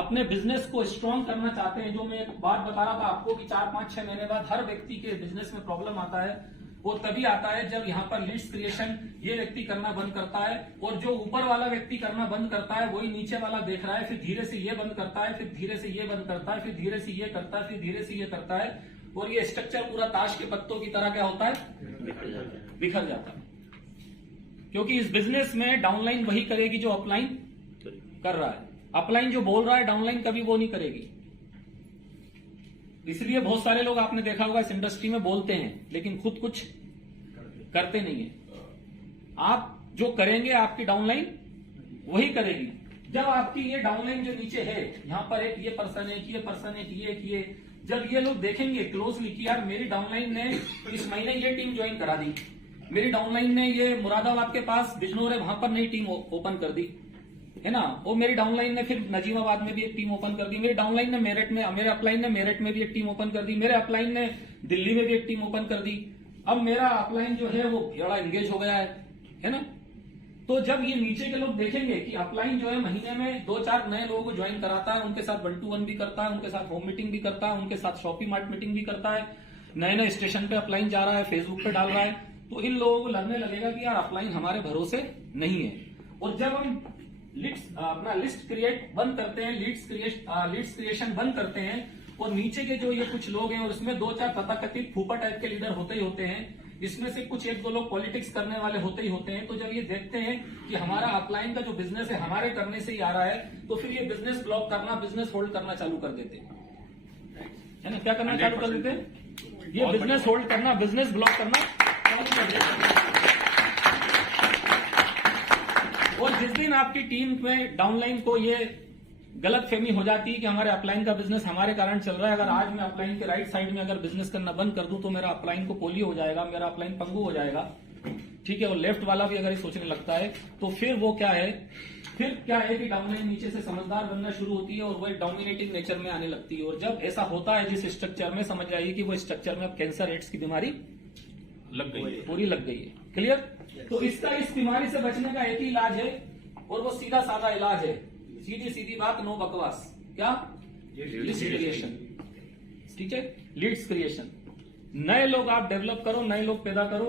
अपने बिजनेस को स्ट्रांग करना चाहते हैं, जो मैं एक बात बता रहा था आपको कि 4-5-6 महीने बाद हर व्यक्ति के बिजनेस में प्रॉब्लम आता है, वो तभी आता है जब यहाँ पर लीड्स क्रिएशन ये व्यक्ति करना बंद करता है, और जो ऊपर वाला व्यक्ति करना बंद करता है वही नीचे वाला देख रहा है, फिर धीरे से ये बंद करता है, फिर धीरे से ये बंद करता है, फिर धीरे से ये करता है, फिर धीरे से ये करता है, और ये स्ट्रक्चर पूरा ताश के पत्तों की तरह क्या होता है, बिखर जाता है। क्योंकि इस बिजनेस में डाउनलाइन वही करेगी जो अपलाइन कर रहा है, अपलाइन जो बोल रहा है डाउनलाइन कभी वो नहीं करेगी। इसलिए बहुत सारे लोग आपने देखा होगा इस इंडस्ट्री में बोलते हैं लेकिन खुद कुछ करते नहीं है। आप जो करेंगे आपकी डाउनलाइन वही करेगी। जब आपकी ये डाउनलाइन जो नीचे है, यहां पर एक ये पर्सन, एक ये पर्सन, एक ये, जब ये लोग देखेंगे क्लोजली कि यार मेरी डाउनलाइन ने इस महीने ये टीम ज्वाइन करा दी, मेरी डाउनलाइन ने ये मुरादाबाद के पास बिजनौर है वहां पर नई टीम ओपन कर दी, है ना, वो मेरी डाउनलाइन ने फिर नजीमाबाद में भी एक टीम ओपन कर दी, मेरी डाउनलाइन ने मेरठ में, मेरे अपलाइन ने मेरठ में भी एक टीम ओपन कर दी, मेरे अपलाइन ने दिल्ली में भी एक टीम ओपन कर दी। अब मेरा अपलाइन जो है वो बड़ा एंगेज हो गया है ना। तो जब ये नीचे के लोग देखेंगे कि अपलाइन जो है महीने में 2-4 नए लोगों को ज्वाइन कराता है, उनके साथ 1-to-1 भी करता है, उनके साथ होम मीटिंग भी करता है, उनके साथ शॉपिंग मार्ट मीटिंग भी करता है, नए नए स्टेशन पे अपलाइन जा रहा है, फेसबुक पे डाल रहा है, तो इन लोगों को लगने लगेगा कि यार अपलाइन हमारे भरोसे नहीं है। और जब हम अपना लिस्ट क्रिएट बंद करते हैं, लीड्स क्रिएशन बंद करते हैं, और नीचे के जो ये कुछ लोग हैं और इसमें 2-4 तथाकथित फूफा टाइप के लीडर होते ही होते हैं, इसमें से कुछ 1-2 लोग पॉलिटिक्स करने वाले होते ही होते हैं, तो जब ये देखते हैं कि हमारा अपलाइन का जो बिजनेस है हमारे करने से ही आ रहा है, तो फिर ये बिजनेस ब्लॉक करना, बिजनेस होल्ड करना चालू कर देते हैं, है ना। क्या करना चालू कर देते हैं, ये बिजनेस होल्ड करना, बिजनेस ब्लॉक करना चालू कर देते हैं। और जिस दिन आपकी टीम में डाउनलाइन को ये गलत फहमी हो जाती है कि हमारे अपलाइन का बिजनेस हमारे कारण चल रहा है, अगर आज मैं अपलाइन के राइट साइड में अगर बिजनेस करना बंद कर दूं तो मेरा अपलाइन को पोलियो हो जाएगा, मेरा अपलाइन पंगु हो जाएगा, ठीक है, और लेफ्ट वाला भी अगर ये सोचने लगता है तो फिर वो क्या है, फिर क्या है कि डाउनलाइन नीचे से समझदार बनना शुरू होती है और वो डोमिनेटिंग नेचर में आने लगती है। और जब ऐसा होता है जिस स्ट्रक्चर में, समझ जाइए कि वो स्ट्रक्चर में अब कैंसर एड्स की बीमारी लग गई है, पूरी लग गई है। क्लियर। तो इसका, इस बीमारी से बचने का एक ही इलाज है और वो सीधा साधा इलाज है, सीधी सीधी बात, नो बकवास। क्या? List creation. ठीक है, लीड्स क्रिएशन। नए लोग आप डेवलप करो, नए लोग पैदा करो।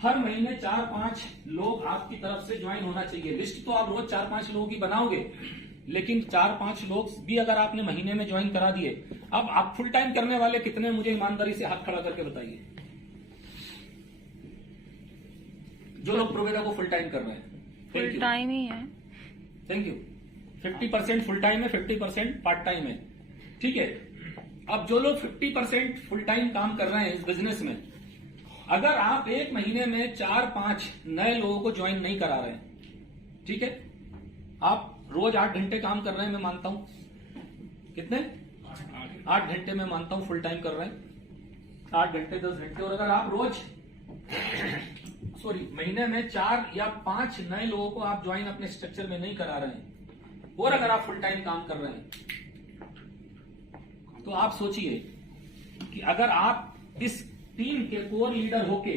हर महीने 4-5 लोग आपकी तरफ से ज्वाइन होना चाहिए। लिस्ट तो आप रोज 4-5 लोगों की बनाओगे, लेकिन 4-5 लोग भी अगर आपने महीने में ज्वाइन करा दिए, अब आप फुल टाइम करने वाले कितने, मुझे ईमानदारी से हाथ खड़ा करके बताइए, जो लोग प्रोवेदा को फुल टाइम कर रहे हैं। फुल टाइम ही है। Thank you. 50% फुल टाइम है, 50% पार्ट टाइम है, ठीक है। अब जो लोग 50% फुल टाइम काम कर रहे हैं इस बिजनेस में, अगर आप एक महीने में 4-5 नए लोगों को ज्वाइन नहीं करा रहे हैं, ठीक है, आप रोज 8 घंटे काम कर रहे हैं, मैं मानता हूं, कितने 8 घंटे में मानता हूं फुल टाइम कर रहे हैं, 8 घंटे 10 घंटे, और अगर आप रोज महीने में 4 या 5 नए लोगों को आप ज्वाइन अपने स्ट्रक्चर में नहीं करा रहे हैं, और अगर आप फुल टाइम काम कर रहे हैं, तो आप सोचिए कि अगर आप इस टीम के कोर लीडर होके,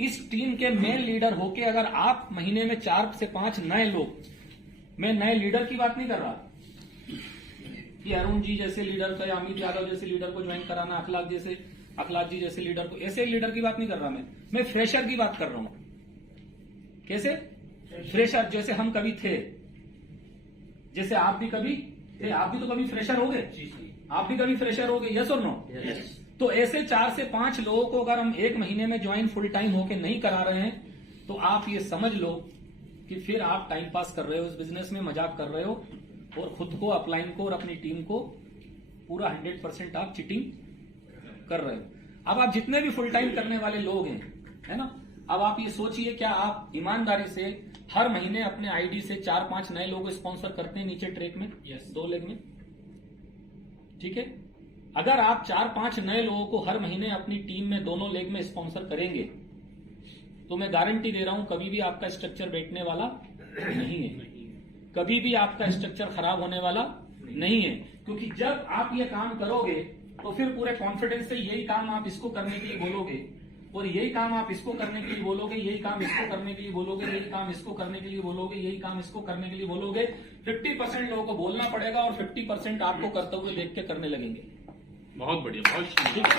इस टीम के मेन लीडर होके, अगर आप महीने में 4 से 5 नए लोग, मैं नए लीडर की बात नहीं कर रहा कि अरुण जी जैसे लीडर को या अमित यादव जैसे लीडर को ज्वाइन कराना, अखलाक जी जैसे लीडर को, ऐसे लीडर की बात नहीं कर रहा मैं फ्रेशर की बात कर रहा हूं। कैसे? फ्रेशर जैसे हम कभी थे, जैसे आप भी कभी थे, आप भी तो कभी फ्रेशर हो गए, आप भी कभी फ्रेशर हो गए, यस और नो? तो ऐसे 4 से 5 लोगों को अगर हम एक महीने में ज्वाइन फुल टाइम होके नहीं करा रहे हैं, तो आप ये समझ लो कि फिर आप टाइम पास कर रहे हो, इस बिजनेस में मजाक कर रहे हो, और खुद को, अपलाइन को और अपनी टीम को पूरा 100% आप चीटिंग कर रहे हो। अब आप जितने भी फुल टाइम करने वाले लोग हैं, है ना, अब आप ये सोचिए, क्या आप ईमानदारी से हर महीने अपने आईडी से 4-5 नए लोग स्पॉन्सर करते हैं नीचे ट्रैक में? यस। 2 लेग में, ठीक है। अगर आप 4-5 नए लोगों को हर महीने अपनी टीम में दोनों लेग में स्पॉन्सर करेंगे, तो मैं गारंटी दे रहा हूं कभी भी आपका स्ट्रक्चर बैठने वाला नहीं है, कभी भी आपका स्ट्रक्चर खराब होने वाला नहीं है। क्योंकि जब आप ये काम करोगे तो फिर पूरे कॉन्फिडेंस से यही काम आप इसको करने के लिए बोलोगे, और यही काम आप इसको करने के लिए बोलोगे, यही काम इसको करने के लिए बोलोगे, यही काम इसको करने के लिए बोलोगे, यही काम इसको करने के लिए बोलोगे, 50% लोगों को बोलना पड़ेगा और 50% आपको करते हुए देख के करने लगेंगे। बहुत बढ़िया, बहुत ठीक है।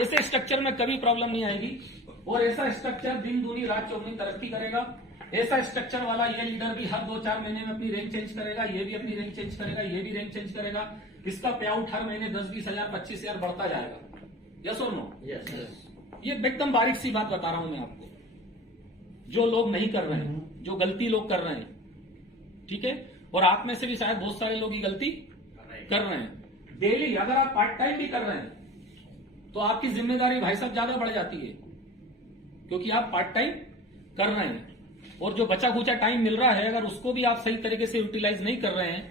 ऐसे स्ट्रक्चर में कभी प्रॉब्लम नहीं आएगी और ऐसा स्ट्रक्चर दिन दूनी रात चौगुनी तरक्की करेगा। ऐसा स्ट्रक्चर वाला ये लीडर भी हर 2-4 महीने में अपनी रैंक चेंज करेगा, ये भी अपनी रैंक चेंज करेगा, ये भी रैंक चेंज करेगा। इसका पे आउट हर महीने 10-20 हजार 25 हजार बढ़ता जाएगा। यस और नो? यस। ये एकदम बारीक सी बात बता रहा हूं मैं आपको, जो लोग नहीं कर रहे हैं, जो गलती लोग कर रहे हैं, ठीक है। और आप में से भी शायद बहुत सारे लोग ये गलती कर रहे हैं। डेली अगर आप पार्ट टाइम भी कर रहे हैं तो आपकी जिम्मेदारी भाई साहब ज्यादा बढ़ जाती है, क्योंकि आप पार्ट टाइम कर रहे हैं और जो बचा खुचा टाइम मिल रहा है अगर उसको भी आप सही तरीके से यूटिलाइज नहीं कर रहे हैं,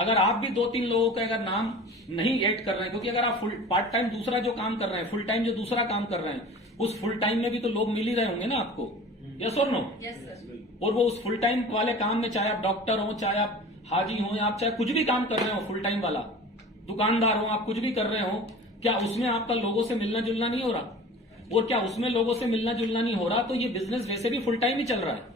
अगर आप भी 2-3 लोगों का अगर नाम नहीं ऐड कर रहे हैं, क्योंकि अगर आप फुल पार्ट टाइम दूसरा जो काम कर रहे हैं, फुल टाइम जो दूसरा काम कर रहे हैं, उस फुल टाइम में भी तो लोग मिल ही रहे होंगे ना आपको। यस और नो? Yes sir. और वो उस फुल टाइम वाले काम में, चाहे आप डॉक्टर हो, चाहे आप हाजी हो, या आप चाहे कुछ भी काम कर रहे हो, फुल टाइम वाला दुकानदार हो, आप कुछ भी कर रहे हो, क्या उसमें आपका लोगों से मिलना जुलना नहीं हो रहा? और क्या उसमें लोगों से मिलना जुलना नहीं हो रहा तो ये बिजनेस वैसे भी फुल टाइम ही चल रहा है।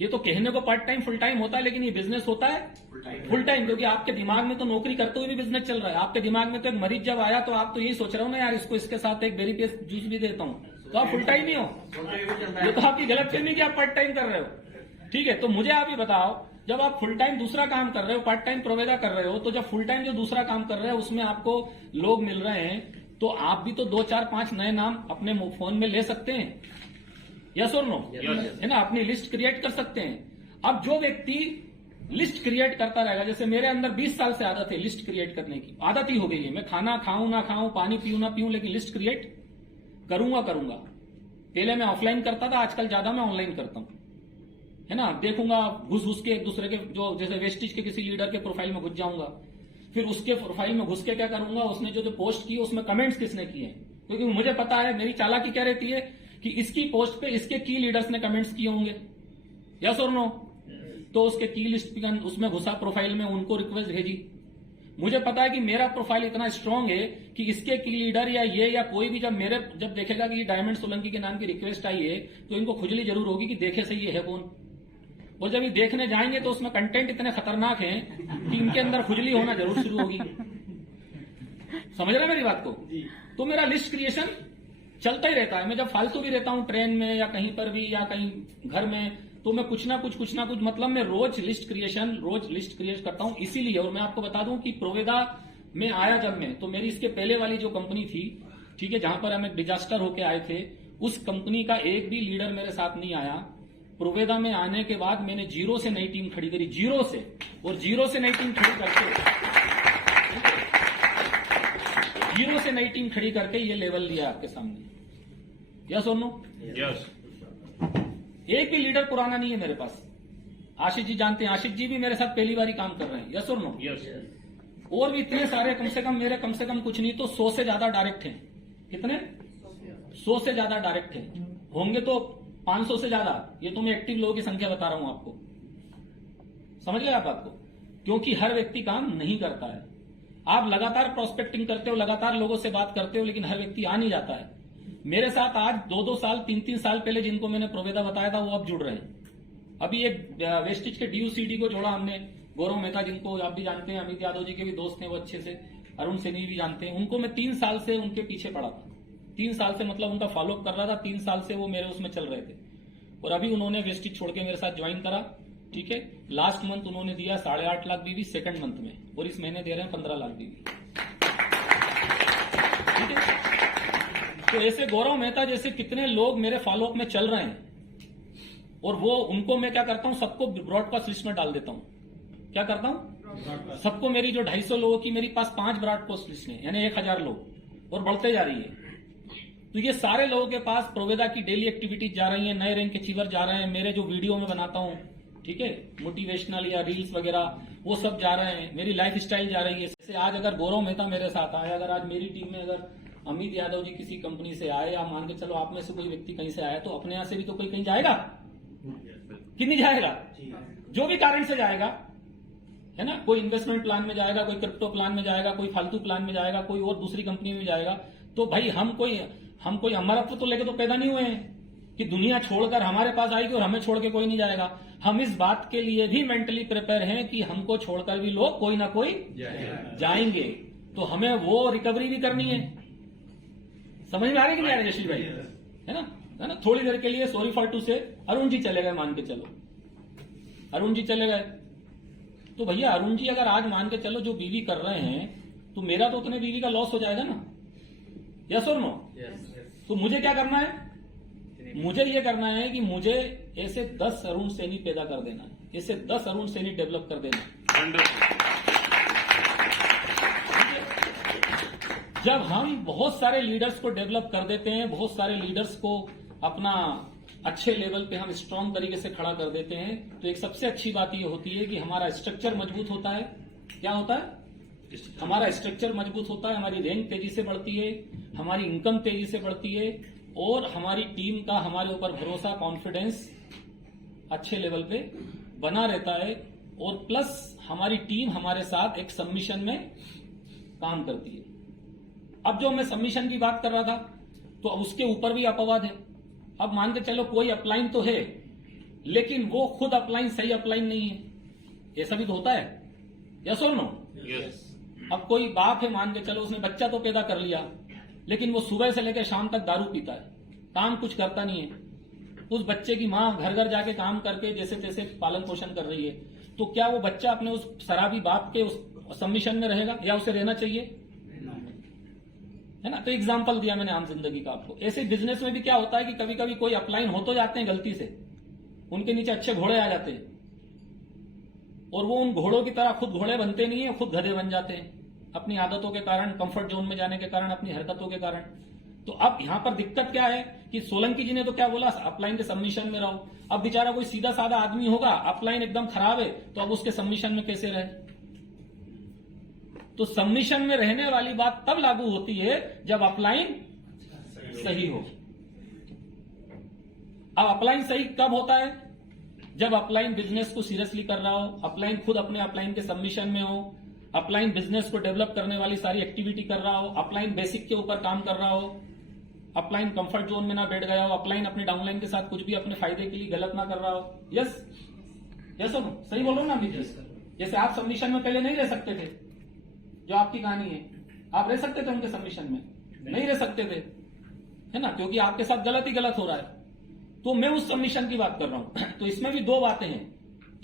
ये तो कहने को पार्ट टाइम फुल टाइम होता है, लेकिन ये बिजनेस होता है फुल टाइम, क्योंकि आपके दिमाग में तो नौकरी करते हुए भी बिजनेस चल रहा है। आपके दिमाग में तो एक मरीज जब आया तो आप तो यही सोच रहे हो ना, यार इसको इसके साथ एक बेरी पेस्ट जूस भी देता हूं, तो आप फुल टाइम ही हो। ये तो आपकी गलत फहमी कि आप पार्ट टाइम कर रहे हो। ठीक है, तो मुझे आप ये बताओ, जब आप फुल टाइम दूसरा काम कर रहे हो, पार्ट टाइम प्रोवेदा कर रहे हो, तो जब फुल टाइम जो दूसरा काम कर रहे हो उसमें आपको लोग मिल रहे हैं, तो आप भी तो 2-4-5 नए नाम अपने फोन में ले सकते हैं। यस और नो? है ना, अपनी लिस्ट क्रिएट कर सकते हैं। अब जो व्यक्ति लिस्ट क्रिएट करता रहेगा, जैसे मेरे अंदर 20 साल से आदत है लिस्ट क्रिएट करने की, आदत ही हो गई है। मैं खाना खाऊं ना खाऊं, पानी पीऊं ना पीऊं, लेकिन लिस्ट क्रिएट करूंगा। पहले मैं ऑफलाइन करता था, आजकल ज्यादा मैं ऑनलाइन करता हूं, है ना। देखूंगा, घुस के एक दूसरे के, जो जैसे वेस्टिज के किसी लीडर के प्रोफाइल में घुस जाऊंगा, फिर उसके प्रोफाइल में घुस के क्या करूंगा, उसने जो पोस्ट की उसमें कमेंट्स किसने किए, क्योंकि मुझे पता है, मेरी चालाकी क्या रहती है कि इसकी पोस्ट पे इसके की लीडर्स ने कमेंट्स किए होंगे। यस और नो? तो उसके की लिस्ट उसमें घुसा प्रोफाइल में, उनको रिक्वेस्ट भेजी। मुझे पता है कि मेरा प्रोफाइल इतना स्ट्रांग है कि इसके की लीडर या कोई भी जब देखेगा कि डायमंड सोलंकी के नाम की रिक्वेस्ट आई है, तो इनको खुजली जरूर होगी कि देखे सही ये है कौन। और जब ये देखने जाएंगे तो उसमें कंटेंट इतने खतरनाक हैं कि इनके अंदर खुजली होना जरूर शुरू होगी। समझ रहे हैं मेरी बात को? तो मेरा लिस्ट क्रिएशन चलता ही रहता है। मैं जब फालतू भी रहता हूं, ट्रेन में या कहीं पर भी या कहीं घर में, तो मैं कुछ ना कुछ मतलब मैं रोज लिस्ट क्रिएट करता हूं। इसीलिए, और मैं आपको बता दूं कि प्रोवेदा में आया जब मैं, तो मेरी इसके पहले वाली जो कंपनी थी, ठीक है, जहां पर हम एक डिजास्टर होके आए थे, उस कंपनी का एक भी लीडर मेरे साथ नहीं आया। प्रोवेदा में आने के बाद मैंने जीरो से नई टीम खड़ी करी, जीरो से नई टीम खड़ी करके ये लेवल लिया आपके सामने। यस और नो? यस। एक भी लीडर पुराना नहीं है मेरे पास। आशीष जी जानते हैं, आशीष जी भी मेरे साथ पहली बार ही काम कर रहे हैं। यस और नो? यस। और भी इतने सारे, कम से कम कुछ नहीं तो 100 से ज्यादा डायरेक्ट हैं। कितने? 100 से ज्यादा डायरेक्ट हैं। होंगे तो 500 से ज्यादा। ये तो मैं एक्टिव लोगों की संख्या बता रहा हूं आपको। समझ गए आप बात को? क्योंकि हर व्यक्ति काम नहीं करता है। आप लगातार प्रोस्पेक्टिंग करते हो, लगातार लोगों से बात करते हो, लेकिन हर व्यक्ति आ नहीं जाता है। मेरे साथ आज 2-2 साल 3-3 साल पहले जिनको मैंने प्रोवेदा बताया था, वो अब जुड़ रहे हैं। अभी एक वेस्टिज के DUCD को जोड़ा हमने, गौरव मेहता, जिनको आप भी जानते हैं, अमित यादव जी के भी दोस्त हैं वो अच्छे से, अरुण सैनी भी जानते हैं उनको। मैं 3 साल से उनके पीछे पड़ा था। 3 साल से मतलब उनका फॉलोअप कर रहा था। 3 साल से वो मेरे उसमें चल रहे थे। और अभी उन्होंने वेस्टिज छोड़ के मेरे साथ ज्वाइन करा। ठीक है, लास्ट मंथ उन्होंने दिया 8.5 लाख बीवी सेकंड मंथ में, और इस महीने दे रहे हैं 15 लाख बीवी। ठीक है, तो ऐसे गौरव मेहता जैसे कितने लोग मेरे फॉलोअप में चल रहे हैं, और वो उनको मैं क्या करता हूं, सबको ब्रॉडकास्ट लिस्ट में डाल देता हूं। क्या करता हूं? सबको, मेरी जो 250 लोगों की मेरे पास 5 ब्रॉडकास्ट लिस्ट है, यानी 1000 लोग, और बढ़ते जा रही है। तो ये सारे लोगों के पास प्रोवेदा की डेली एक्टिविटीज जा रही है, नए रैंक अचीवर जा रहे हैं, मेरे जो वीडियो में बनाता हूं, ठीक है, मोटिवेशनल या रील्स वगैरह, वो सब जा रहे हैं, मेरी लाइफ स्टाइल जा रही है। जैसे आज अगर गौरव मेहता मेरे साथ आए, अगर आज मेरी टीम में अगर अमित यादव जी किसी कंपनी से आए, या मान के चलो आप में से कोई व्यक्ति कहीं से आया, तो अपने यहां से भी तो कोई कहीं जाएगा कि नहीं जाएगा? जो भी कारण से जाएगा, है ना, कोई इन्वेस्टमेंट प्लान में जाएगा, कोई क्रिप्टो प्लान में जाएगा, कोई फालतू प्लान में जाएगा, कोई और दूसरी कंपनी में जाएगा। तो भाई हम कोई अमरत्व तो लेके तो पैदा नहीं हुए हैं कि दुनिया छोड़कर हमारे पास आएगी और हमें छोड़ के कोई नहीं जाएगा। हम इस बात के लिए भी मेंटली प्रिपेयर हैं कि हमको छोड़कर भी लोग कोई ना कोई जाएंगे, तो हमें वो रिकवरी भी करनी है। समझ में आ रही कि नहीं आ रही यशी भाई? है ना, थोड़ी देर के लिए सॉरी फॉर टू से अरुण जी चले गए, मान के चलो अरुण जी चले गए, तो भैया अरुण जी अगर आज मान के चलो जो बीवी कर रहे हैं, तो मेरा तो उतने बीवी का लॉस हो जाएगा ना, यस और नो? तो मुझे क्या करना है? मुझे ये करना है कि मुझे ऐसे 10 अरुण सैनी पैदा कर देना है, ऐसे 10 अरुण सैनी डेवलप कर देना है। जब हम बहुत सारे लीडर्स को डेवलप कर देते हैं, बहुत सारे लीडर्स को अपना अच्छे लेवल पे हम स्ट्रांग तरीके से खड़ा कर देते हैं, तो एक सबसे अच्छी बात ये होती है कि हमारा स्ट्रक्चर मजबूत होता है। क्या होता है? हमारा स्ट्रक्चर मजबूत होता है, हमारी रैंक तेजी से बढ़ती है, हमारी इनकम तेजी से बढ़ती है, और हमारी टीम का हमारे ऊपर भरोसा, कॉन्फिडेंस अच्छे लेवल पे बना रहता है, और प्लस हमारी टीम हमारे साथ एक सबमिशन में काम करती है। अब जो मैं सबमिशन की बात कर रहा था, तो उसके ऊपर भी अपवाद है। अब मान के चलो कोई अपलाइन तो है, लेकिन वो खुद अपलाइन सही अपलाइन नहीं है, ऐसा भी तो होता है, यस और नो? यस। अब कोई बाप है, मान के चलो उसने बच्चा तो पैदा कर लिया, लेकिन वो सुबह से लेकर शाम तक दारू पीता है, काम कुछ करता नहीं है। उस बच्चे की माँ घर घर जाके काम करके जैसे तैसे पालन पोषण कर रही है, तो क्या वो बच्चा अपने उस शराबी बाप के उस सबमिशन में रहेगा, या उसे रहना चाहिए? है ना? तो एग्जाम्पल दिया मैंने आम जिंदगी का आपको। ऐसे बिजनेस में भी क्या होता है कि कभी कभी कोई अपलाइन हो तो जाते हैं गलती से, उनके नीचे अच्छे घोड़े आ जाते हैं, और वो उन घोड़ों की तरह खुद घोड़े बनते नहीं है, खुद गधे बन जाते हैं अपनी आदतों के कारण, कंफर्ट जोन में जाने के कारण, अपनी हरकतों के कारण। तो अब यहां पर दिक्कत क्या है कि सोलंकी जी ने तो क्या बोला, अपलाइन के सबमिशन में रहो। अब बेचारा कोई सीधा साधा आदमी होगा, अपलाइन एकदम खराब है, तो अब उसके सबमिशन में कैसे रहे? तो सबमिशन में रहने वाली बात तब लागू होती है जब अपलाइन सही हो। अब अपलाइन सही कब होता है? जब अपलाइन बिजनेस को सीरियसली कर रहा हो, अपलाइन खुद अपने अपलाइन के सबमिशन में हो, अपलाइन बिजनेस को डेवलप करने वाली सारी एक्टिविटी कर रहा हो, अपलाइन बेसिक के ऊपर काम कर रहा हो, अपलाइन कंफर्ट जोन में ना बैठ गया हो, अपलाइन अपने डाउनलाइन के साथ कुछ भी अपने फायदे के लिए गलत ना कर रहा हो। यस यस हो, सही बोल रहा हूं ना अमित? जैसे आप सबमिशन में पहले नहीं रह सकते थे, जो आपकी कहानी है, आप रह सकते थे उनके सबमिशन में? नहीं रह सकते थे, है ना, क्योंकि आपके साथ गलत ही गलत हो रहा है। तो मैं उस सबमिशन की बात कर रहा हूं। तो इसमें भी 2 बातें हैं,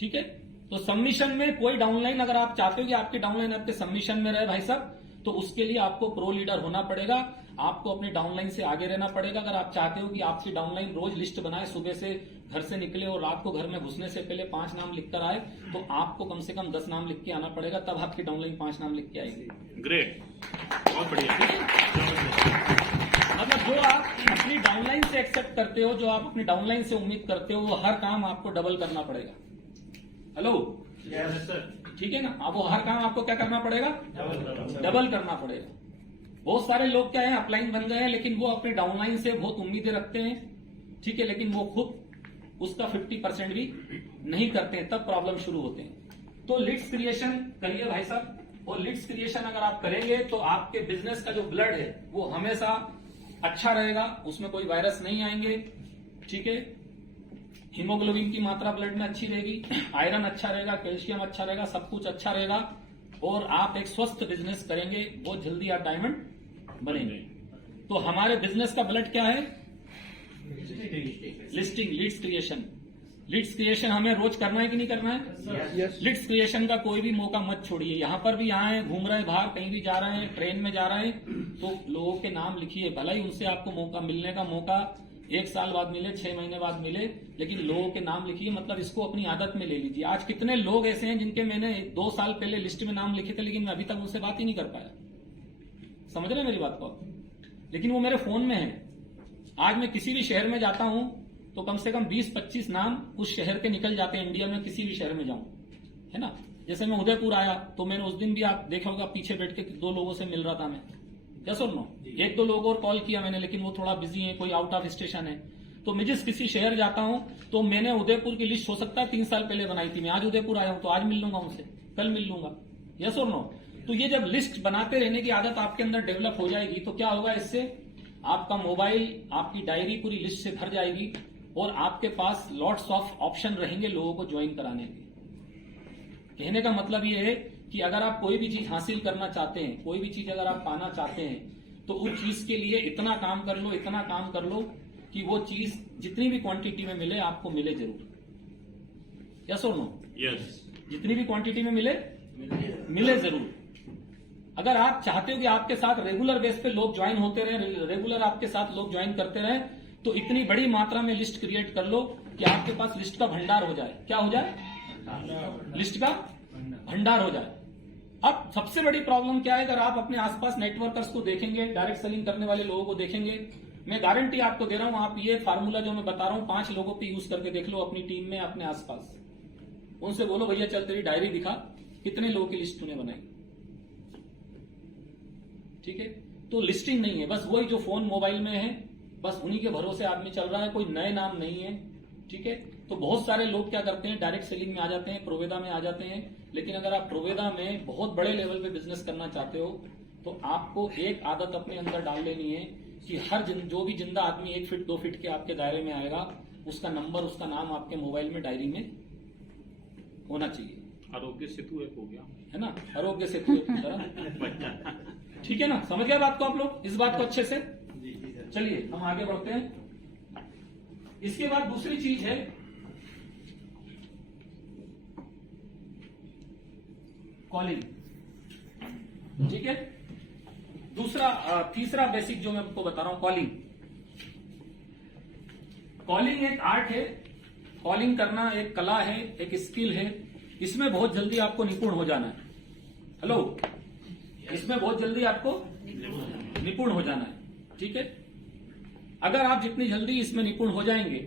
ठीक है? तो सबमिशन में कोई डाउनलाइन, अगर आप चाहते हो कि आपकी डाउनलाइन आपके सबमिशन में रहे भाई साहब, तो उसके लिए आपको प्रो लीडर होना पड़ेगा, आपको अपनी डाउनलाइन से आगे रहना पड़ेगा। अगर आप चाहते हो कि आपकी डाउनलाइन रोज लिस्ट बनाए, सुबह से घर से निकले और रात को घर में घुसने से पहले 5 नाम लिख कर आए, तो आपको कम से कम 10 नाम लिख के आना पड़ेगा, तब आपकी डाउनलाइन 5 नाम लिख के आएगी। ग्रेट, बहुत बढ़िया। मतलब जो आप अपनी डाउनलाइन से एक्सेप्ट करते हो, जो आप अपनी डाउनलाइन से उम्मीद करते हो, वो हर काम आपको डबल करना पड़ेगा। Hello, yes sir. ठीक है ना? अब वो हर काम आपको क्या करना पड़ेगा? डबल करना पड़ेगा। बहुत सारे लोग क्या है, अपलाइन बन गए हैं, लेकिन वो अपनी डाउनलाइन से बहुत उम्मीदें रखते हैं, ठीक है, लेकिन वो खुद उसका 50% भी नहीं करते हैं, तब प्रॉब्लम शुरू होते हैं। तो लीड्स क्रिएशन करिए भाई साहब, और लीड्स क्रिएशन अगर आप करेंगे तो आपके बिजनेस का जो ब्लड है वो हमेशा अच्छा रहेगा, उसमें कोई वायरस नहीं आएंगे, ठीक है। हीमोग्लोबिन की मात्रा ब्लड में अच्छी रहेगी, आयरन अच्छा रहेगा, कैल्शियम अच्छा रहेगा, सब कुछ अच्छा रहेगा, और आप एक स्वस्थ बिजनेस करेंगे, बहुत जल्दी आप डायमंड बनेंगे। तो हमारे बिजनेस का ब्लड क्या है? Listing, leads creation. Leads creation हमें रोज करना है कि नहीं करना है? लीड्स क्रिएशन का कोई भी मौका मत छोड़िए। यहां पर भी आए, घूम रहे बाहर, कहीं भी जा रहे हैं, ट्रेन में जा रहे हैं, तो लोगों के नाम लिखिए। भला ही उनसे आपको मौका मिलने का मौका 1 साल बाद मिले, 6 महीने बाद मिले, लेकिन लोगों के नाम लिखिए। मतलब इसको अपनी आदत में ले लीजिए। आज कितने लोग ऐसे हैं जिनके मैंने 2 साल पहले लिस्ट में नाम लिखे थे, लेकिन मैं अभी तक उनसे बात ही नहीं कर पाया। समझ रहे हैं मेरी बात को? लेकिन वो मेरे फोन में है। आज मैं किसी भी शहर में जाता हूं तो कम से कम 20-25 नाम उस शहर के निकल जाते हैं, इंडिया में किसी भी शहर में जाऊं, है ना। जैसे मैं उदयपुर आया तो मैंने उस दिन भी, आप देखा होगा, पीछे बैठ के 2 लोगों से मिल रहा था मैं, क्या सुन लो, 1-2 लोगों और कॉल किया मैंने, लेकिन वो थोड़ा बिजी है, कोई आउट ऑफ स्टेशन है। तो मैं जिस किसी शहर जाता हूं तो मैंने उदयपुर की लिस्ट हो सकता है 3 साल पहले बनाई थी, मैं आज उदयपुर आया हूं तो आज मिल लूंगा उनसे, कल मिल लूंगा, यस और नो। तो ये जब लिस्ट बनाते रहने की आदत आपके अंदर डेवलप हो जाएगी तो क्या होगा, इससे आपका मोबाइल, आपकी डायरी पूरी लिस्ट से भर जाएगी और आपके पास लॉट्स ऑफ ऑप्शन रहेंगे लोगों को ज्वाइन कराने के। कहने का मतलब ये है कि अगर आप कोई भी चीज हासिल करना चाहते हैं, कोई भी चीज अगर आप पाना चाहते हैं, तो उस चीज के लिए इतना काम कर लो, इतना काम कर लो कि वो चीज जितनी भी क्वांटिटी में मिले आपको मिले जरूर, यस और नो। यस। जितनी भी क्वांटिटी में मिले जरूर। अगर आप चाहते हो कि आपके साथ रेगुलर बेस पे लोग ज्वाइन होते रहे, रेगुलर आपके साथ लोग ज्वाइन करते रहे, तो इतनी बड़ी मात्रा में लिस्ट क्रिएट कर लो कि आपके पास लिस्ट का भंडार हो जाए। क्या हो जाए? लिस्ट का भंडार हो जाए। अब सबसे बड़ी प्रॉब्लम क्या है, अगर आप अपने आसपास नेटवर्कर्स को देखेंगे, डायरेक्ट सेलिंग करने वाले लोगों को देखेंगे, मैं गारंटी आपको दे रहा हूं, आप ये फार्मूला जो मैं बता रहा हूं 5 लोगों पे यूज करके देख लो अपनी टीम में, अपने आसपास। उनसे बोलो भैया चल तेरी डायरी दिखा, कितने लोगों की लिस्ट तूने बनाई। ठीक है, तो लिस्टिंग नहीं है, बस वही जो फोन मोबाइल में है, बस उन्हीं के भरोसे आदमी चल रहा है, कोई नए नाम नहीं है। ठीक है, तो बहुत सारे लोग क्या करते हैं, डायरेक्ट सेलिंग में आ जाते हैं, प्रोवेदा में आ जाते हैं। लेकिन अगर आप प्रोवेदा में बहुत बड़े लेवल पे बिजनेस करना चाहते हो तो आपको एक आदत अपने अंदर डाल लेनी है कि हर जो भी जिंदा आदमी 1 फीट 2 फीट के आपके दायरे में आएगा, उसका नंबर, उसका नाम आपके मोबाइल में, डायरी में होना चाहिए। आरोग्य सेतु ऐप हो गया, है ना, आरोग्य सेतु की तरह। ठीक है ना, समझ गए बात को आप लोग, इस बात को अच्छे से। चलिए हम आगे बढ़ते हैं। इसके बाद दूसरी चीज है कॉलिंग। ठीक है, तीसरा बेसिक जो मैं आपको बता रहा हूं, कॉलिंग। कॉलिंग एक आर्ट है, कॉलिंग करना एक कला है, एक स्किल है। इसमें बहुत जल्दी आपको निपुण हो जाना है। हेलो, इसमें बहुत जल्दी आपको निपुण हो जाना है। ठीक है, अगर आप जितनी जल्दी इसमें निपुण हो जाएंगे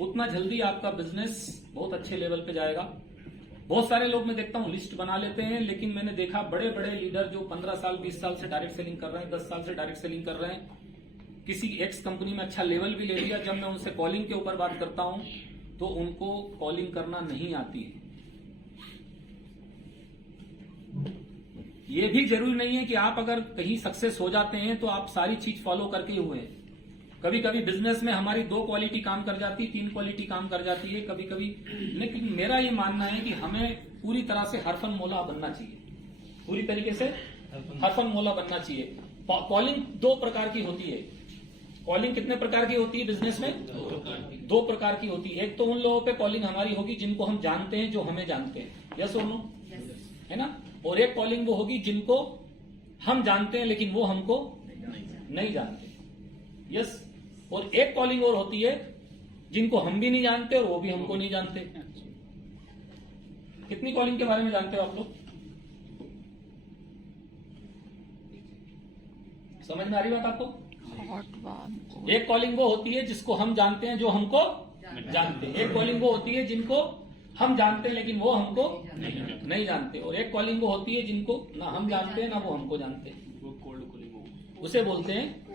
उतना जल्दी आपका बिजनेस बहुत अच्छे लेवल पे जाएगा। बहुत सारे लोग मैं देखता हूं लिस्ट बना लेते हैं, लेकिन मैंने देखा बड़े बड़े लीडर जो 15 साल 20 साल से डायरेक्ट सेलिंग कर रहे हैं, 10 साल से डायरेक्ट सेलिंग कर रहे हैं, किसी एक्स कंपनी में अच्छा लेवल भी ले लिया, जब मैं उनसे कॉलिंग के ऊपर बात करता हूं तो उनको कॉलिंग करना नहीं आती है। ये भी जरूरी नहीं है कि आप अगर कहीं सक्सेस हो जाते हैं तो आप सारी चीज फॉलो करके ही हुए। कभी कभी बिजनेस में हमारी 2 क्वालिटी काम कर जाती है, 3 क्वालिटी काम कर जाती है कभी कभी। लेकिन मेरा ये मानना है कि हमें पूरी तरह से हरफन मौला बनना चाहिए, पूरी तरीके से हरफन मौला बनना चाहिए। कॉलिंग 2 प्रकार की होती है। कॉलिंग कितने प्रकार की होती है बिजनेस में? 2 प्रकार की होती है। एक तो उन लोगों पे कॉलिंग हमारी होगी जिनको हम जानते हैं, जो हमें जानते हैं, यस और नो, है ना। और एक कॉलिंग वो होगी जिनको हम जानते हैं लेकिन वो हमको नहीं जानते, यस। और एक कॉलिंग और होती है जिनको हम भी नहीं जानते और वो भी हमको नहीं जानते। कितनी कॉलिंग के बारे में जानते हो आप लोग? समझ में आ रही बात आपको? एक कॉलिंग वो होती है जिसको हम जानते हैं, जो हमको जानते हैं। एक कॉलिंग वो होती है जिनको हम जानते हैं लेकिन वो हमको नहीं जानते। और एक कॉलिंग वो होती है जिनको ना हम जानते हैं ना वो हमको जानते हैं, वो कोल्ड कॉलिंग, उसे बोलते हैं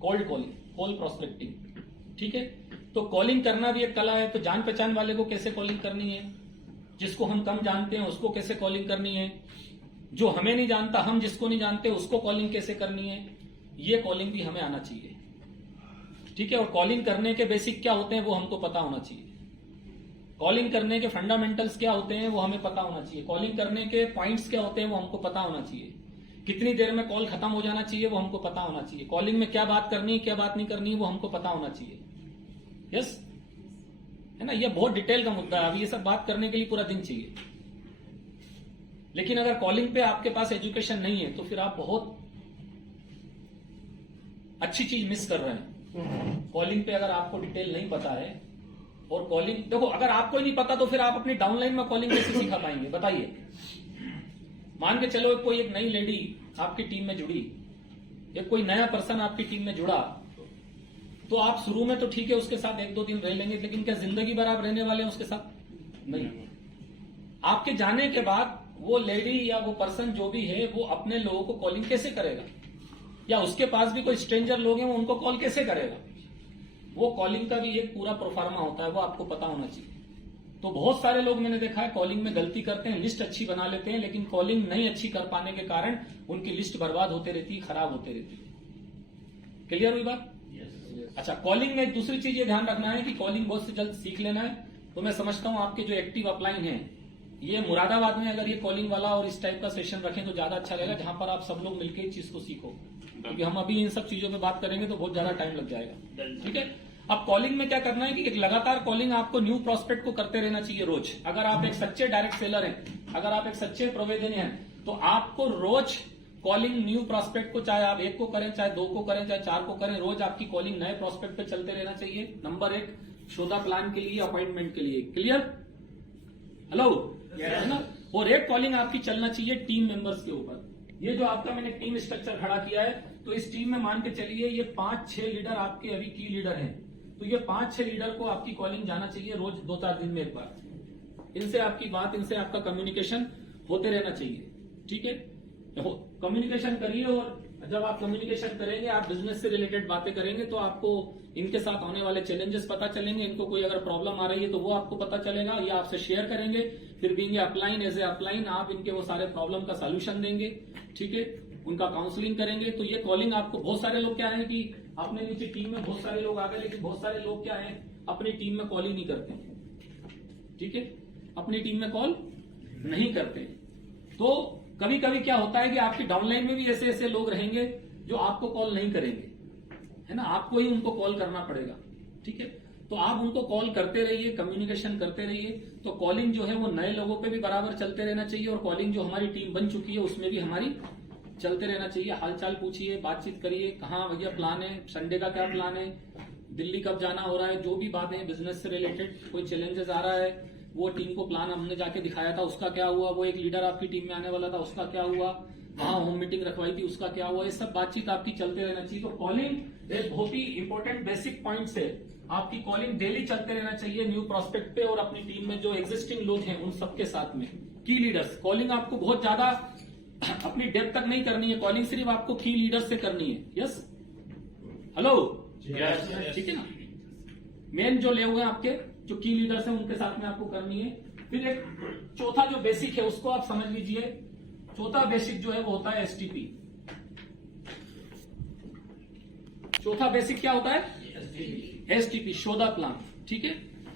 कोल्ड कॉलिंग, कॉल प्रोस्पेक्टिंग। ठीक है, तो कॉलिंग करना भी एक कला है। तो जान पहचान वाले को कैसे कॉलिंग करनी है, जिसको हम कम जानते हैं उसको कैसे कॉलिंग करनी है, जो हमें नहीं जानता, हम जिसको नहीं जानते उसको कॉलिंग कैसे करनी है, ये कॉलिंग भी हमें आना चाहिए। ठीक है, और कॉलिंग करने के बेसिक क्या होते हैं वो हमको पता होना चाहिए। कॉलिंग करने के फंडामेंटल्स क्या होते हैं वो हमें पता होना चाहिए। कॉलिंग करने के पॉइंट्स क्या होते हैं वो हमको पता होना चाहिए। कितनी देर में कॉल खत्म हो जाना चाहिए वो हमको पता होना चाहिए। कॉलिंग में क्या बात करनी है, क्या बात नहीं करनी है वो हमको पता होना चाहिए, यस, है ना। ये बहुत डिटेल का मुद्दा है, अभी ये सब बात करने के लिए पूरा दिन चाहिए। लेकिन अगर कॉलिंग पे आपके पास एजुकेशन नहीं है तो फिर आप बहुत अच्छी चीज मिस कर रहे हैं। कॉलिंग पे अगर आपको डिटेल नहीं पता है, और कॉलिंग देखो, अगर आपको ही नहीं पता तो फिर आप अपनी डाउनलाइन में कॉलिंग कैसे सिखा पाएंगे बताइए। मान के चलो कोई एक नई लेडी आपकी टीम में जुड़ी, या कोई नया पर्सन आपकी टीम में जुड़ा, तो आप शुरू में तो ठीक है उसके साथ 1-2 दिन रह लेंगे, लेकिन क्या जिंदगी भर आप रहने वाले हैं उसके साथ? नहीं। आपके जाने के बाद वो लेडी या वो पर्सन जो भी है वो अपने लोगों को कॉलिंग कैसे करेगा, या उसके पास भी कोई स्ट्रेंजर लोग हैं वो उनको कॉल कैसे करेगा? वो कॉलिंग का भी एक पूरा प्रोफार्मा होता है, वो आपको पता होना चाहिए। तो बहुत सारे लोग मैंने देखा है कॉलिंग में गलती करते हैं, लिस्ट अच्छी बना लेते हैं, लेकिन कॉलिंग नहीं अच्छी कर पाने के कारण उनकी लिस्ट बर्बाद होते रहती है, खराब होते रहती है। क्लियर हुई बात? अच्छा, कॉलिंग में एक दूसरी चीज ये ध्यान रखना है कि कॉलिंग बहुत से जल्द सीख लेना है। तो मैं समझता हूं आपके जो एक्टिव अपलाइन है, ये मुरादाबाद में अगर ये कॉलिंग वाला और इस टाइप का सेशन रखें तो ज्यादा अच्छा रहेगा, जहां पर आप सब लोग मिलकर इस चीज को सीखो। क्योंकि हम अभी इन सब चीजों पे बात करेंगे तो बहुत ज्यादा टाइम लग जाएगा। ठीक है, अब कॉलिंग में क्या करना है कि एक लगातार कॉलिंग आपको न्यू प्रोस्पेक्ट को करते रहना चाहिए रोज। अगर आप एक सच्चे डायरेक्ट सेलर हैं, अगर आप एक सच्चे प्रोवेदनी हैं, तो आपको रोज कॉलिंग न्यू प्रोस्पेक्ट को, चाहे आप 1 को करें, चाहे 2 को करें, चाहे 4 को करें, रोज आपकी कॉलिंग नए प्रोस्पेक्ट पे चलते रहना चाहिए। नंबर 1 शोधा प्लान के लिए, अपॉइंटमेंट के लिए। क्लियर? हेलो, है ना? और एक कॉलिंग आपकी चलना चाहिए टीम मेंबर्स के ऊपर। ये जो आपका मैंने टीम स्ट्रक्चर खड़ा किया है, तो इस टीम में मान के चलिए ये 5-6 लीडर आपके अभी की लीडर हैं, तो ये 5-6 लीडर को आपकी कॉलिंग जाना चाहिए रोज 2-4 दिन में एक बार। इनसे आपकी बात, इनसे आपका कम्युनिकेशन होते रहना चाहिए। ठीक है, कम्युनिकेशन करिए, और जब आप कम्युनिकेशन करेंगे, आप बिजनेस से रिलेटेड बातें करेंगे, तो आपको इनके साथ होने वाले चैलेंजेस पता चलेंगे, इनको कोई अगर प्रॉब्लम आ रही है तो वो आपको पता चलेगा, ये आपसे शेयर करेंगे, फिर being upline, as a upline आप इनके वो सारे प्रॉब्लम का सोल्यूशन देंगे। ठीक है, उनका काउंसलिंग करेंगे। तो ये कॉलिंग आपको, बहुत सारे लोग क्या है कि अपने नीचे टीम में बहुत सारे लोग आ गए, लेकिन बहुत सारे लोग क्या है अपनी टीम में कॉल ही नहीं करते। ठीक है, अपनी टीम में कॉल नहीं करते। तो कभी कभी क्या होता है कि आपकी डाउनलाइन में भी ऐसे ऐसे लोग रहेंगे जो आपको कॉल नहीं करेंगे, है ना, आपको ही उनको कॉल करना पड़ेगा। ठीक है, तो आप उनको कॉल करते रहिए, कम्युनिकेशन करते रहिए। तो कॉलिंग जो है वो नए लोगों पे भी बराबर चलते रहना चाहिए, और कॉलिंग जो हमारी टीम बन चुकी है उसमें भी हमारी चलते रहना चाहिए। हालचाल पूछिए, बातचीत करिए, कहाँ भैया प्लान है, संडे का क्या प्लान है, दिल्ली कब जाना हो रहा है, जो भी बातें बिजनेस से रिलेटेड, कोई चैलेंजेस आ रहा है, वो टीम को प्लान हमने जाके दिखाया था, उसका क्या हुआ, वो एक लीडर आपकी टीम में आने वाला था, उसका क्या हुआ, वहां होम मीटिंग रखवाई थी, उसका क्या हुआ, ये सब बातचीत आपकी चलते रहना चाहिए। तो कॉलिंग एक बहुत ही इंपॉर्टेंट बेसिक पॉइंट्स है, आपकी कॉलिंग डेली चलते रहना चाहिए न्यू प्रोस्पेक्ट पे, और अपनी टीम में जो एग्जिस्टिंग लोग हैं उन सबके साथ में। की लीडर्स, कॉलिंग आपको बहुत ज्यादा अपनी डेप्थ तक नहीं करनी है, कॉलिंग सिर्फ आपको की लीडर्स से करनी है। यस, हेलो, ठीक है ना, मेन जो ले हुए हैं आपके जो की लीडर्स हैं उनके साथ में आपको करनी है। फिर एक चौथा जो बेसिक है उसको आप समझ लीजिए। चौथा बेसिक जो है वो होता है एसटीपी। चौथा बेसिक क्या होता है? एसटीपी, शोधा प्लान। ठीक है,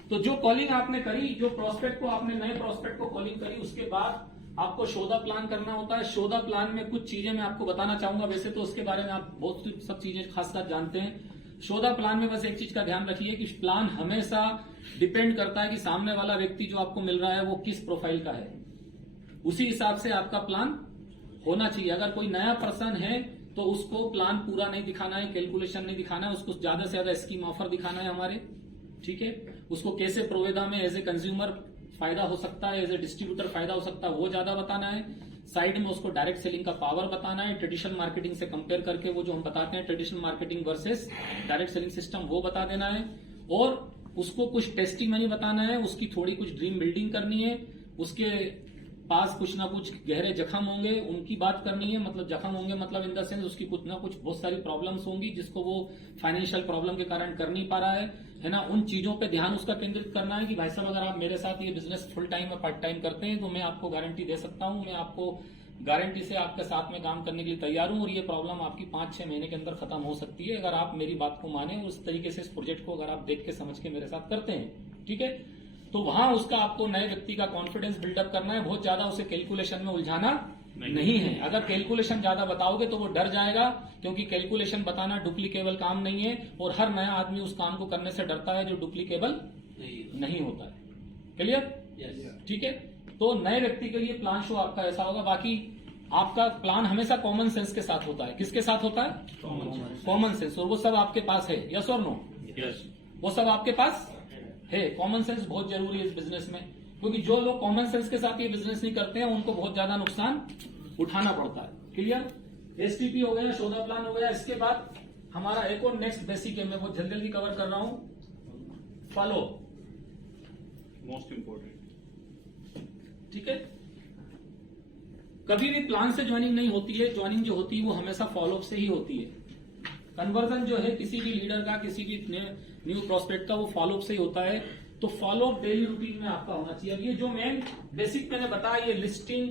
तो जो कॉलिंग आपने करी, जो प्रोस्पेक्ट को आपने, नए प्रोस्पेक्ट को कॉलिंग करी, उसके बाद आपको शोधा प्लान करना होता है। शोधा प्लान में कुछ चीजें मैं आपको बताना चाहूंगा, वैसे तो उसके बारे में आप बहुत सब चीजें खासकर जानते हैं। शोधा प्लान में बस एक चीज का ध्यान रखिए कि प्लान हमेशा डिपेंड करता है कि सामने वाला व्यक्ति जो आपको मिल रहा है वो किस प्रोफाइल का है, उसी हिसाब से आपका प्लान होना चाहिए। अगर कोई नया पर्सन है तो उसको प्लान पूरा नहीं दिखाना है, कैलकुलेशन नहीं दिखाना है, उसको ज्यादा से ज्यादा स्कीम ऑफर दिखाना है हमारे। ठीक है, उसको कैसे प्रोवेदा में एज ए कंज्यूमर फायदा हो सकता है, एज ए डिस्ट्रीब्यूटर फायदा हो सकता है, वो ज्यादा बताना है। साइड में उसको डायरेक्ट सेलिंग का पावर बताना है, ट्रेडिशनल मार्केटिंग से कंपेयर करके वो जो हम बताते हैं traditional marketing versus direct selling system, वो बता देना है। और उसको कुछ टेस्टिंग मनी बताना है, उसकी थोड़ी कुछ ड्रीम बिल्डिंग करनी है, उसके पास कुछ ना कुछ गहरे जख्म होंगे, उनकी बात करनी है। मतलब जख्म होंगे मतलब इन द सेंस उसकी कुछ ना कुछ बहुत सारी प्रॉब्लम्स होंगी जिसको वो फाइनेंशियल प्रॉब्लम के कारण कर नहीं पा रहा है ना। उन चीजों पे ध्यान उसका केंद्रित करना है कि भाई साहब अगर आप मेरे साथ ये बिजनेस फुल टाइम या पार्ट टाइम करते हैं तो मैं आपको गारंटी दे सकता हूं, मैं आपको गारंटी से आपके साथ में काम करने के लिए तैयार हूं, और ये प्रॉब्लम आपकी 5-6 महीने के अंदर खत्म हो सकती है अगर आप मेरी बात को माने, उस तरीके से इस प्रोजेक्ट को अगर आप देख के समझ के मेरे साथ करते हैं। ठीक है, तो वहां उसका आपको नए व्यक्ति का कॉन्फिडेंस बिल्डअप करना है, बहुत ज्यादा उसे कैलकुलेशन में उलझाना नहीं है। अगर कैलकुलेशन ज्यादा बताओगे तो वो डर जाएगा, क्योंकि कैलकुलेशन बताना डुप्लीकेबल काम नहीं है, और हर नया आदमी उस काम को करने से डरता है जो डुप्लीकेबल नहीं होता है। क्लियर? ठीक है, तो नए व्यक्ति के लिए प्लान शो आपका ऐसा होगा। बाकी आपका प्लान हमेशा कॉमन सेंस के साथ होता है। किसके साथ होता है? कॉमन सेंस, और वो सब आपके पास है। यस और नो? यस, वो सब आपके पास है। कॉमन सेंस बहुत जरूरी है इस बिजनेस में, क्योंकि जो लोग कॉमन सेंस के साथ ये बिजनेस नहीं करते हैं उनको बहुत ज्यादा नुकसान उठाना पड़ता है। क्लियर? एसटीपी हो गया, शोधा प्लान हो गया। इसके बाद हमारा एक और नेक्स्ट बेसिक है, मैं वो जल्दी जल्दी कवर कर रहा हूं। Follow, most important. ठीक है, कभी भी प्लान से ज्वाइनिंग नहीं होती है, ज्वाइनिंग जो होती है वो हमेशा फॉलोअप से ही होती है। कन्वर्जन जो है किसी भी लीडर का, किसी भी न्यू प्रोस्पेक्ट का, वो फॉलोअप से ही होता है। तो फॉलो अप डेली रूटीन में आपका होना चाहिए। अब ये जो मेन बेसिक मैंने बताया, ये लिस्टिंग,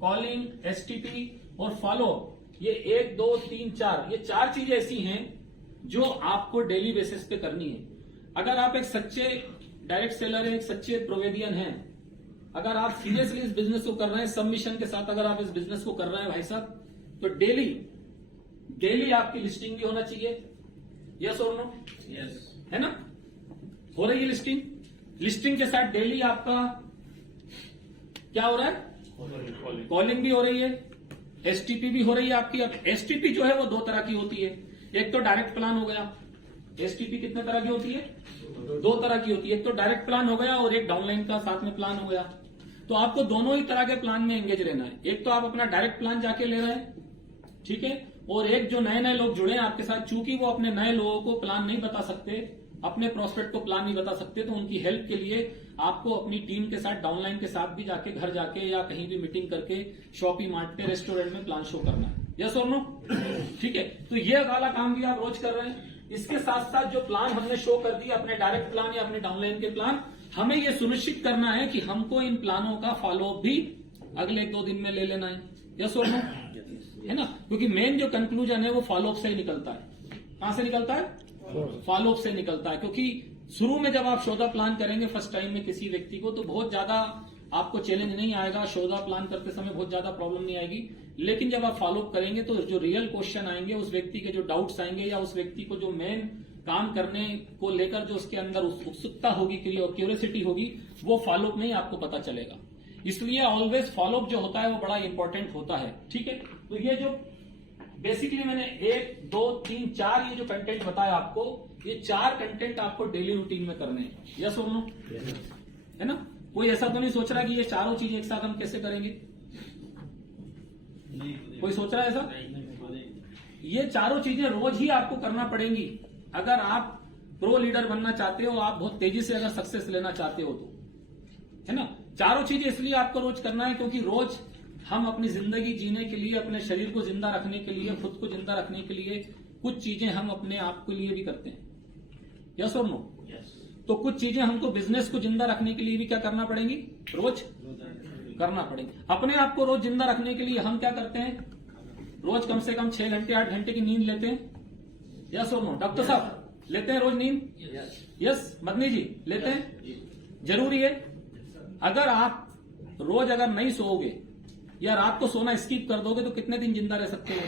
कॉलिंग, एसटीपी और फॉलो अप, ये 1 2 3 4, ये 4 चीजें ऐसी हैं जो आपको डेली बेसिस पे करनी है। अगर आप एक सच्चे डायरेक्ट सेलर हैं, एक सच्चे प्रोवेदियन हैं, अगर आप सीरियसली इस बिजनेस को कर रहे हैं, सबमिशन के साथ अगर आप इस बिजनेस को कर रहे हैं भाई साहब, तो डेली आपकी लिस्टिंग भी होना चाहिए। यस और नो? यस। है ना? हो रही है लिस्टिंग? लिस्टिंग के साथ डेली आपका क्या हो रहा है? कॉलिंग भी हो रही है, एसटीपी भी हो रही है आपकी। अब एसटीपी जो है वो 2 तरह की होती है। एक तो डायरेक्ट प्लान हो गया। एसटीपी कितने तरह की होती है? 2 तरह की होती है। एक तो डायरेक्ट प्लान हो गया और एक डाउनलाइन का साथ में प्लान हो गया। तो आपको दोनों ही तरह के प्लान में एंगेज रहना है। एक तो आप अपना डायरेक्ट प्लान जाके ले रहे हैं, ठीक है, और एक जो नए लोग जुड़े हैं आपके साथ, चूंकि वो अपने नए लोगों को प्लान नहीं बता सकते, अपने प्रोस्पेक्ट को प्लान नहीं बता सकते, तो उनकी हेल्प के लिए आपको अपनी टीम के साथ, डाउनलाइन के साथ भी जाके घर जाके या कहीं भी मीटिंग करके शॉपी मार्ट पे, रेस्टोरेंट में प्लान शो करना है। यस और नो? ठीक है, तो ये वाला काम भी आप रोज कर रहे हैं। इसके साथ साथ जो प्लान हमने शो कर दिया, अपने डायरेक्ट प्लान या अपने डाउनलाइन के प्लान, हमें ये सुनिश्चित करना है कि हमको इन प्लानों का फॉलोअप भी अगले 1-2 दिन में ले लेना है। यस और नो? है ना? क्योंकि मेन जो कंक्लूजन है वो फॉलोअप से ही निकलता है। कहां से निकलता है? फॉलोअप से निकलता है। क्योंकि शुरू में जब आप सौदा प्लान करेंगे फर्स्ट टाइम में किसी व्यक्ति को, तो बहुत ज्यादा आपको चैलेंज नहीं आएगा, सौदा प्लान करते समय बहुत ज्यादा प्रॉब्लम नहीं आएगी। लेकिन जब आप फॉलोअप करेंगे तो जो रियल क्वेश्चन आएंगे, उस व्यक्ति के जो डाउट्स आएंगे, या उस व्यक्ति को जो मेन काम करने को लेकर जो उसके अंदर उत्सुकता होगी, क्यूरियोसिटी होगी, वो फॉलोअप में ही आपको पता चलेगा। इसलिए ऑलवेज फॉलोअप जो होता है वो बड़ा इंपॉर्टेंट होता है। ठीक है, तो ये जो बेसिकली मैंने 1 2 3 4 ये जो कंटेंट बताया आपको, ये 4 कंटेंट आपको डेली रूटीन में करने हैं। यस और नो? है ना? कोई ऐसा तो नहीं सोच रहा कि ये चारों चीज एक साथ हम कैसे करेंगे? कोई सोच रहा है ऐसा? ये चारों चीजें रोज ही आपको करना पड़ेंगी अगर आप प्रो लीडर बनना चाहते हो, आप बहुत तेजी से अगर सक्सेस लेना चाहते हो तो। है ना? चारों चीजें इसलिए आपको रोज करना है क्योंकि रोज हम अपनी जिंदगी जीने के लिए, अपने शरीर को जिंदा रखने के लिए, खुद को जिंदा रखने के लिए कुछ चीजें हम अपने आप के लिए भी करते हैं। यस और नो? तो कुछ चीजें हमको बिजनेस को जिंदा रखने के लिए भी क्या करना पड़ेंगी? रोज करना पड़ेगी। अपने आप को रोज जिंदा रखने के लिए हम क्या करते हैं? रोज कम से कम 6 घंटे 8 घंटे की नींद लेते हैं। यस और नो? डॉक्टर साहब लेते हैं रोज नींद? यस मदनी जी लेते हैं? जरूरी है। अगर आप रोज अगर नहीं सोओगे या रात को सोना स्किप कर दोगे तो कितने दिन जिंदा रह सकते हो?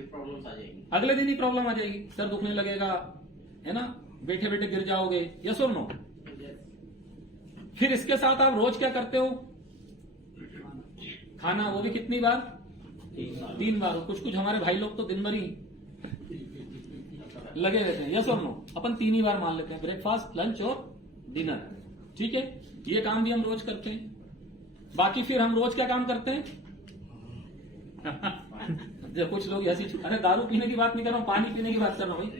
प्रॉब्लम्स आ जाएगी, अगले दिन ही प्रॉब्लम आ जाएगी, सर दुखने लगेगा, है ना, बैठे बैठे गिर जाओगे। यस और नो? फिर इसके साथ आप रोज क्या करते हो? खाना, वो भी कितनी बार? 3 बार। कुछ कुछ हमारे भाई लोग तो दिन भर ही लगे रहते हैं। यस और नो? अपन 3 ही बार मान लेते हैं, ब्रेकफास्ट, लंच और डिनर। ठीक है, ये काम भी हम रोज करते हैं। बाकी फिर हम रोज क्या काम करते हैं? जब कुछ लोग ऐसी, अरे दारू पीने की बात नहीं कर रहा हूं, पानी पीने की बात कर रहा हूं भाई।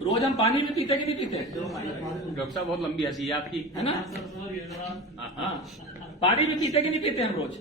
रोज हम पानी भी पीते कि नहीं पीते? डॉक्टर साहब बहुत लंबी हंसी है आपकी, है ना? हाँ, पानी भी पीते कि नहीं पीते हम रोज?